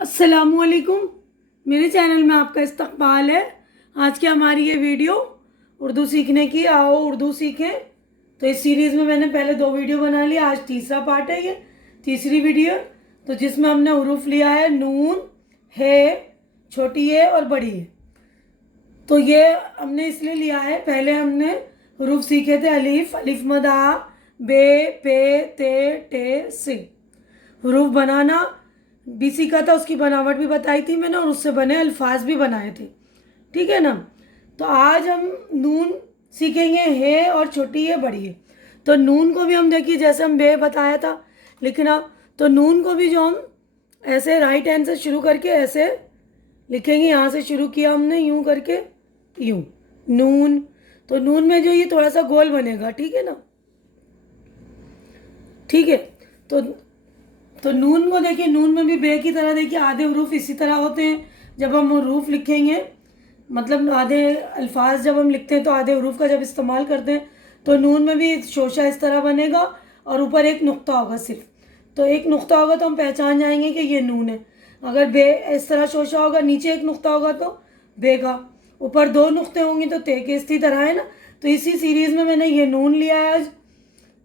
अस्सलामुअलैकुम। मेरे चैनल में आपका इस्तकबाल है। आज की हमारी ये वीडियो उर्दू सीखने की, आओ उर्दू सीखें। तो इस सीरीज़ में मैंने पहले 2 वीडियो बना लिया, आज तीसरा पार्ट है, ये तीसरी वीडियो। तो जिसमें हमने हुरूफ लिया है नून, है, छोटी है और बड़ी है। तो ये हमने इसलिए लिया है, पहले हमने हुरूफ सीखे थे अलिफ, अलिफ मद आ, बे, पे, ते, टे, से। हुरूफ बनाना भी सीखा था, उसकी बनावट भी बताई थी मैंने, और उससे बने अल्फाज भी बनाए थे। ठीक है ना। तो आज हम नून सीखेंगे, है और छोटी है, बड़ी है। तो नून को भी हम देखिए, जैसे हम बे बताया था लिखना, तो नून को भी जो हम ऐसे राइट हैंड से शुरू करके ऐसे लिखेंगे। यहाँ से शुरू किया हमने, यूं करके, यूं नून। तो नून में जो ये थोड़ा सा गोल बनेगा, ठीक है ना। ठीक है। तो नून को देखिए, नून में भी बे की तरह देखिए आधे हरूफ इसी तरह होते हैं। जब हम हरूफ लिखेंगे, मतलब आधे अल्फाज जब हम लिखते हैं तो आधे हरूफ का जब इस्तेमाल करते हैं, तो नून में भी शोशा इस तरह बनेगा और ऊपर एक नुक्ता होगा सिर्फ। तो एक नुक्ता होगा तो हम पहचान जाएंगे कि ये नून है। अगर बे इस तरह शोशा होगा, नीचे एक नुक्ता होगा तो बे का, ऊपर 2 नुक्ते होंगे तो ते के, इसी तरह है ना। तो इसी सीरीज़ में मैंने ये नून लिया है। आज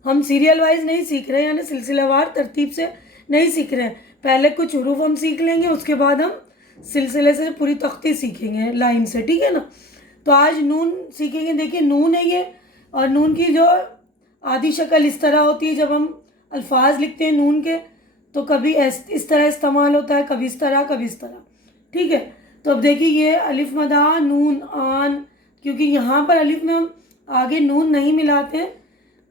हम सीरियल वाइज नहीं सीख रहे हैं, यानी सिलसिलेवार तरतीब से नहीं सीख रहे हैं। पहले कुछ हरूफ हम सीख लेंगे, उसके बाद हम सिलसिले से पूरी तख्ती सीखेंगे लाइन से, ठीक है ना। तो आज नून सीखेंगे। देखिए नून है ये, और नून की जो आधी शक्ल इस तरह होती है। जब हम अल्फाज लिखते हैं नून के, तो कभी इस तरह इस्तेमाल होता है, कभी इस तरह, कभी इस तरह, ठीक है। तो अब देखिए ये अलिफ मदा नून आन, क्योंकि यहाँ पर अलिफ में हम आगे नून नहीं मिलाते हैं,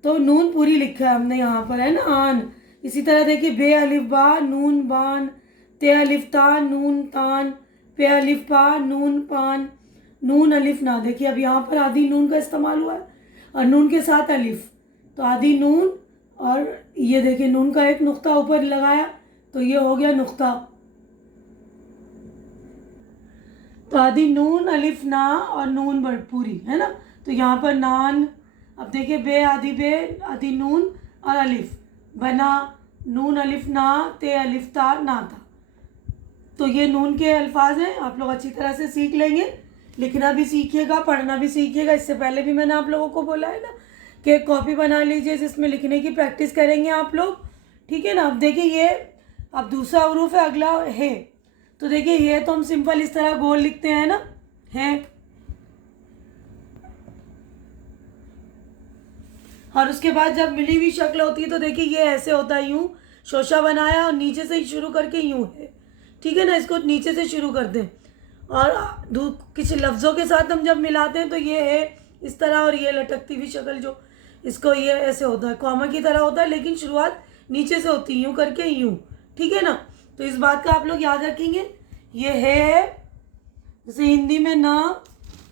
तो नून पूरी लिखा है हमने यहाँ पर, है ना, आन। इसी तरह देखिए बे अलिफ बा नून बान, ते अलिफ ता नून तान, पे अलिफ पा नून पान, नून अलिफ ना। देखिए अब यहाँ पर आधी नून का इस्तेमाल हुआ है और नून के साथ अलिफ, तो आधी नून, और ये देखिए नून का एक नुक्ता ऊपर लगाया तो ये हो गया नुक्ता। तो आधी नून अलिफ ना और नून बड़ पूरी, है ना। तो यहाँ पर नान। अब देखिए बे आधी नून और अलिफ, बना नून अलिफ ना, ते अलिफ ता ना था। तो ये नून के अल्फाज हैं, आप लोग अच्छी तरह से सीख लेंगे। लिखना भी सीखिएगा, पढ़ना भी सीखिएगा। इससे पहले भी मैंने आप लोगों को बोला है ना कि कॉपी बना लीजिए जिसमें लिखने की प्रैक्टिस करेंगे आप लोग, ठीक है ना। अब देखिए ये, अब दूसरा हरूफ है, अगला है। तो देखिए ये तो हम सिंपल इस तरह गोल लिखते हैं ना, है। और उसके बाद जब मिली हुई शक्ल होती है तो देखिए ये ऐसे होता है, यूं शोशा बनाया और नीचे से ही शुरू करके यूं है, ठीक है ना। इसको नीचे से शुरू कर दें, और किसी लफ्ज़ों के साथ हम जब मिलाते हैं तो ये है इस तरह, और ये लटकती हुई शक्ल जो, इसको ये ऐसे होता है, कॉमा की तरह होता है, लेकिन शुरुआत नीचे से होती है, यूं करके यूं, ठीक है ना। तो इस बात का आप लोग याद रखेंगे। ये है, जैसे हिंदी में ना,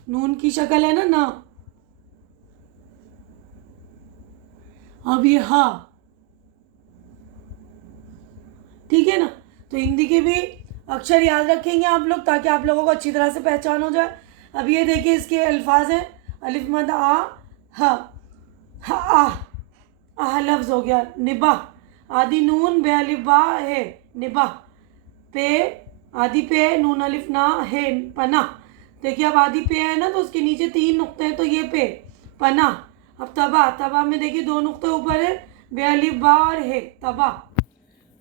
नून की शक्ल है ना, ना। अब ये हा, ठीक है ना। तो हिंदी के भी अक्षर याद रखेंगे आप लोग, ताकि आप लोगों को अच्छी तरह से पहचान हो जाए। अब ये देखिए इसके अल्फाज हैं, अलिफ मद आ, हा, आह लफ्ज़ हो गया। निबाह, आधी नून बे अलिफ बा है, निबाह। पे, आधी पे नून अलिफ ना है, पना। देखिए अब आधी पे है ना, तो उसके नीचे 3 नुक्ते हैं, तो ये पे, पना। अब तबा में देखिए 2 नुक्ते ऊपर है, बे अलिफ बा और है, तबा।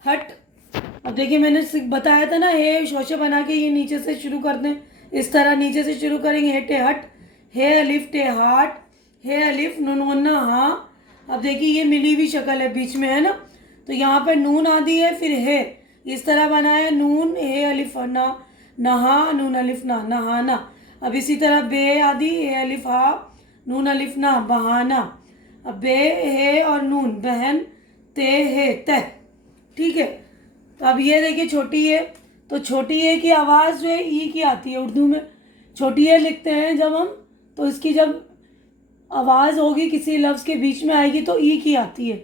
हट, अब देखिए मैंने बताया था ना, हे शोशे बना के ये नीचे से शुरू कर दें, इस तरह नीचे से शुरू करेंगे। हे टे हट, हे अलिफ टे हाट, हे अलिफ नून वन्ना हाँ। अब देखिए ये मिली हुई शक्ल है बीच में, है ना। तो यहाँ पर नून आदि है, फिर है इस तरह बनाया, नून हे अलिफ ना, नहा नून अलिफ ना, नहाना। अब इसी तरह बे आदि, हे अलिफ हा नून अलिफ ना, बहाना। अब बे है और नून, बहन, ते है तह, ठीक है। तो अब ये देखिए छोटी है, तो छोटी ए की आवाज़ जो है ई की आती है उर्दू में। छोटी ए लिखते हैं जब हम, तो इसकी जब आवाज़ होगी किसी लफ्ज़ के बीच में आएगी तो ई की आती है।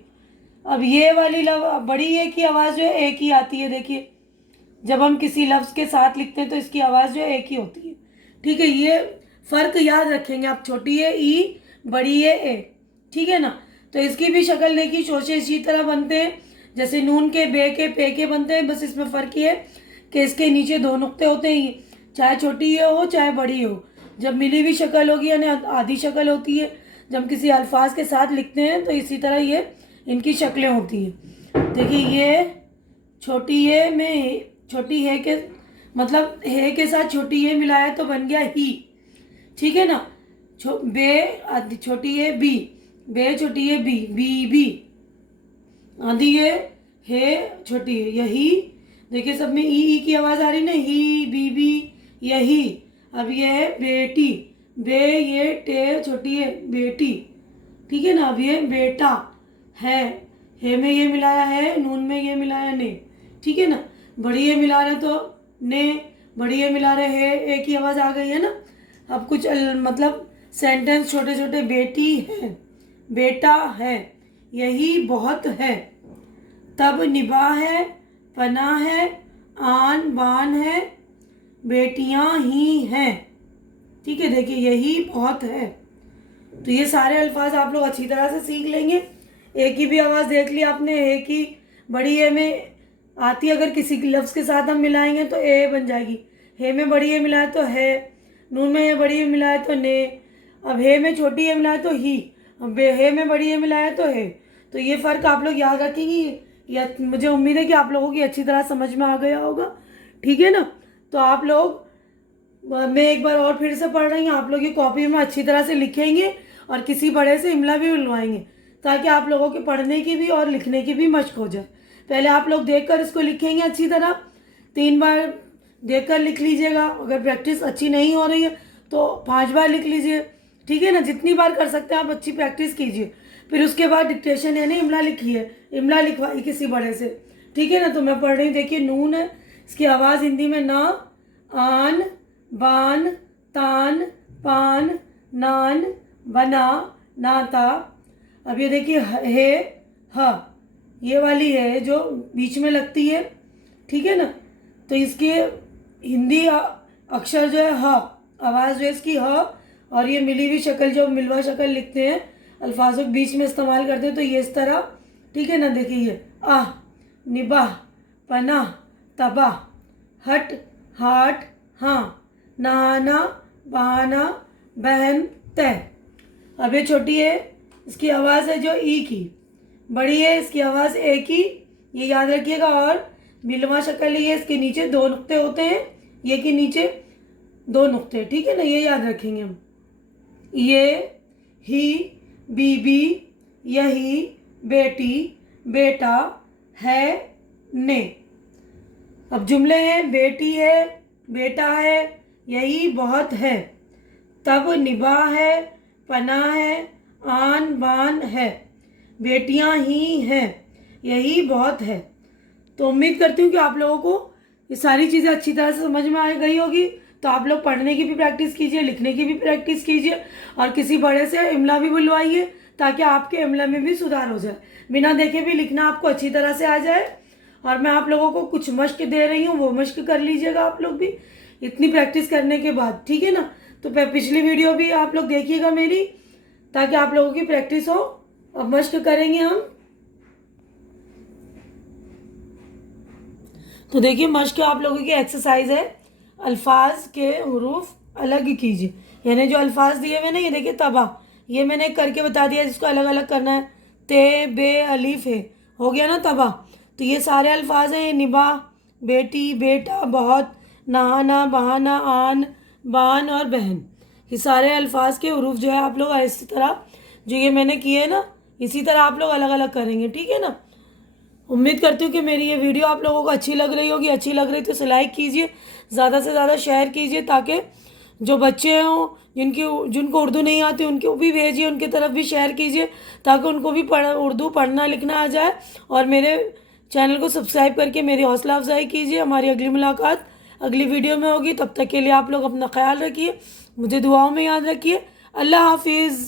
अब ये वाली बड़ी ए की आवाज़ जो है ए की आती है। देखिए जब हम किसी लफ्ज़ के साथ लिखते हैं तो इसकी आवाज़ जो है ए की होती है, ठीक है। ये फ़र्क याद रखेंगे आप, छोटी ए ई, बड़ी ए, ठीक है ना। तो इसकी भी शक्ल देखिए, शोशे इसी तरह बनते हैं जैसे नून के, बे के, पे के बनते हैं। बस इसमें फ़र्क ये है कि इसके नीचे 2 नुक्ते होते हैं, चाहे छोटी ये हो चाहे बड़ी हो। जब मिली हुई शक्ल होगी यानी आधी शक्ल होती है, जब हम किसी अल्फाज के साथ लिखते हैं तो इसी तरह ये इनकी शक्लें होती हैं। देखिए ये छोटी ये में छोटी है के मतलब है के साथ छोटी ये मिलाया तो बन गया ही, ठीक है ना। बे छोटी है बी, बे छोटी है बी, बी आधी है छोटी है यही। देखिए सब में ई की आवाज़ आ रही ना, ही बी यही। अब ये है बेटी, बे ये टे छोटी है बेटी, ठीक है ना। अब ये बेटा है में ये मिलाया है, नून में ये मिलाया ने, ठीक है ना। बड़ी ये मिला रहे तो ने, बड़ी ये मिला रहे है, ए की आवाज़ आ गई है ना। अब कुछ मतलब सेंटेंस छोटे छोटे, बेटी है, बेटा है, यही बहुत है, तब निभा है, पना है, आन बान है, बेटियां ही हैं, ठीक है। देखिए यही बहुत है। तो ये सारे अल्फाज आप लोग अच्छी तरह से सीख लेंगे। ए की भी आवाज़ देख ली आपने, ए की बड़ी ए में आती है, अगर किसी लफ्ज़ के साथ हम मिलाएंगे तो ए बन जाएगी। हे में बड़ी ए मिलाए तो है, नून में ये बड़ी ए मिलाए तो ने, अब हे में छोटी ए मिलाए तो ही, अब हे में बड़ी ए मिलाए तो है। तो ये फ़र्क आप लोग याद रखेंगे, या मुझे उम्मीद है कि आप लोगों की अच्छी तरह समझ में आ गया होगा, ठीक है ना। तो आप लोग, मैं एक बार और फिर से पढ़ रही हूँ, आप लोग ये कॉपी में अच्छी तरह से लिखेंगे और किसी बड़े से इमला भी बुलवाएंगे, ताकि आप लोगों के पढ़ने की भी और लिखने की भी मशक हो जाए। पहले आप लोग देखकर इसको लिखेंगे अच्छी तरह, 3 बार देखकर लिख लीजिएगा। अगर प्रैक्टिस अच्छी नहीं हो रही है तो 5 बार लिख लीजिए, ठीक है ना। जितनी बार कर सकते हैं आप अच्छी प्रैक्टिस कीजिए। फिर उसके बाद डिक्टेशन यानी इमला लिखिए, इमला लिखवाई किसी बड़े से, ठीक है ना। तो मैं पढ़ रही हूँ, देखिए नून है, इसकी आवाज़ हिंदी में ना, आन बान तान पान नान बना नाता। अब ये देखिए है ह, ये वाली है जो बीच में लगती है, ठीक है ना। तो इसके हिंदी अक्षर जो है ह, आवाज़ जो है इसकी ह, और ये मिली हुई शक्ल जो मिलवा शक्ल लिखते हैं अल्फाजों के बीच में इस्तेमाल करते हैं, तो ये इस तरह, ठीक है ना। देखिए ये आह, निबाह, पनाह, तबाह, हट, हाट, हाँ, नहाना, बहाना, बहन, तय। अब ये छोटी है, इसकी आवाज़ है जो ई की, बड़ी है इसकी आवाज़ ए की, ये याद रखिएगा। और मिलवा शक्ल ये, इसके नीचे 2 नुक्ते होते हैं, ये के नीचे 2 नुक्ते, ठीक है ना, ये याद रखेंगे हम। ये, ही, बीबी, यही, बेटी, बेटा, है, ने। अब जुमले हैं, बेटी है, बेटा है, यही बहुत है, तब निभा है, पना है, आन बान है, बेटियां ही हैं, यही बहुत है। तो उम्मीद करती हूँ कि आप लोगों को ये सारी चीज़ें अच्छी तरह से समझ में आ गई होगी। तो आप लोग पढ़ने की भी प्रैक्टिस कीजिए, लिखने की भी प्रैक्टिस कीजिए, और किसी बड़े से इमला भी बुलवाइए, ताकि आपके इमला में भी सुधार हो जाए। बिना देखे भी लिखना आपको अच्छी तरह से आ जाए। और मैं आप लोगों को कुछ मश्क दे रही हूँ, वो मश्क कर लीजिएगा आप लोग भी इतनी प्रैक्टिस करने के बाद, ठीक है ना। तो पिछली वीडियो भी आप लोग देखिएगा मेरी, ताकि आप लोगों की प्रैक्टिस हो। अब मश्क करेंगे हम। तो देखिए मश्क आप लोगों की एक्सरसाइज है, अल्फाज के हुरूफ अलग कीजिए। यानी जो अल्फाज दिए हुए ना, ये देखिए तबा, ये मैंने करके बता दिया, जिसको अलग अलग करना है। ते, बे, अलीफ है, हो गया ना तबा। तो ये सारे अल्फाज हैं, निभा, बेटी, बेटा, बहुत, नहाना, बहाना, आन, बान और बहन। ये सारे अल्फाज के हुरूफ जो है आप लोग इसी तरह जो ये मैंने किए ना, इसी तरह आप लोग अलग अलग करेंगे, ठीक है ना। उम्मीद करती हूँ कि मेरी ये वीडियो आप लोगों को अच्छी लग रही होगी। अच्छी लग रही तो इसे लाइक कीजिए, ज़्यादा से ज़्यादा शेयर कीजिए, ताकि जो बच्चे हों जिनको उर्दू नहीं आती उनको भी भेजिए, उनकी तरफ भी शेयर कीजिए, ताकि उनको भी उर्दू पढ़ना लिखना आ जाए। और मेरे चैनल को सब्सक्राइब करके मेरी हौसला अफजाई कीजिए। हमारी अगली मुलाकात अगली वीडियो में होगी। तब तक के लिए आप लोग अपना ख्याल रखिए, मुझे दुआओं में याद रखिए। अल्लाह हाफिज़।